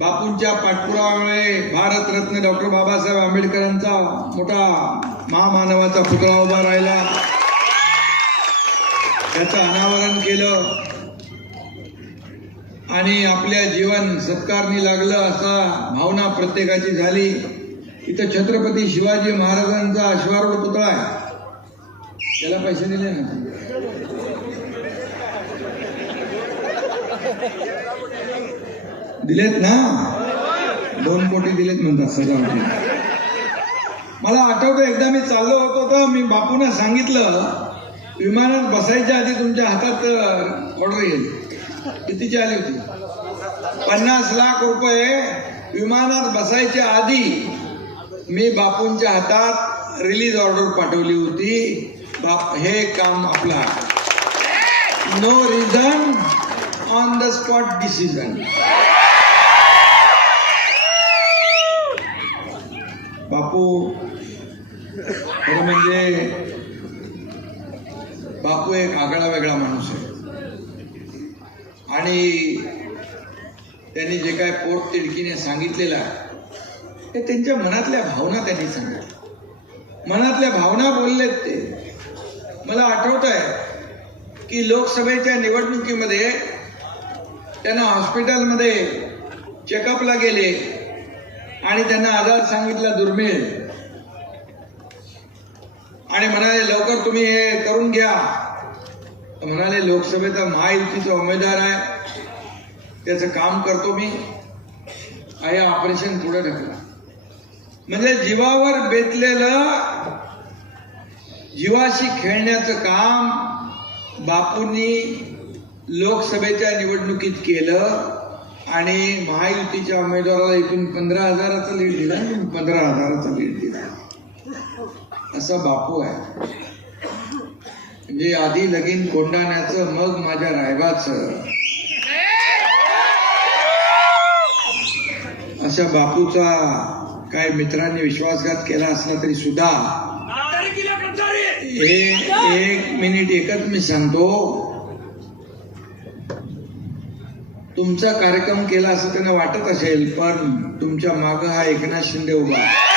बापूंच्या पाठपुराव्यामुळे Bharat Ratna doctor Babasaheb आंबेडकरांचा मोठा महामानवाचा पुतळा उभा राहिला, त्याचं अनावरण केलं आणि आपल्या जीवन सत्कारणी लागलं असा भावना प्रत्येकाची झाली। इथं छत्रपती शिवाजी महाराजांचा अश्वारूढ पुतळा आहे, त्याला पैसे दिले ना? दिलेत ना? 2 कोटी दिलेत म्हणतात सजावटी। मला आठवतं एकदा मी चाललो होतो तर मी बापूंना सांगितलं, विमानात बसायच्या आधी तुमच्या हातात ऑर्डर येईल। कितीची आली होती? 50 लाख रुपये विमानात बसायच्या आधी मी बापूंच्या हातात रिलीज ऑर्डर पाठवली होती। बाप हे काम आपला, no reason on the spot decision. बापू खरं म्हणजे बापू एक आगळा वेगळा माणूस आहे आणि त्यांनी जे काय पोट तिडकीने सांगितलेलं आहे ते त्यांच्या मनातल्या भावना त्यांनी सांगितल्या, मनातल्या भावना बोललेत ते। मला आठवत आहे की लोकसभेच्या निवडणुकीमध्ये त्यांना हॉस्पिटलमध्ये चेकअपला गेले आणि त्यांना आजार सांगितला दुर्मिळ आणि म्हणाले लवकर तुम्ही हे करून घ्या। म्हणाले लोकसभेचा महायुतीचा उमेदवार आहे, त्याचं काम करतो मी, हे ऑपरेशन पुढे ढकला। म्हणजे जीवावर बेतलेलं, जीवाशी खेळण्याचं काम बापूंनी लोकसभेच्या निवडणुकीत केलं आणि महायुतीच्या उमेदवाराला इथून 15,000चा लीड दिला, 15,000चा लीड दिला। असा बापू आहे। म्हणजे आधी लगीन कोंडाण्याचं मग माझ्या रायबाचं, अशा बापूचा काय मित्रांनी विश्वासघात केला असला तरी सुद्धा एक मिनिट एकच मी सांगतो, तुमचा कार्यक्रम केला असं त्यांना वाटत असेल पण तुमच्या मागं हा एकनाथ शिंदे उभा आहे।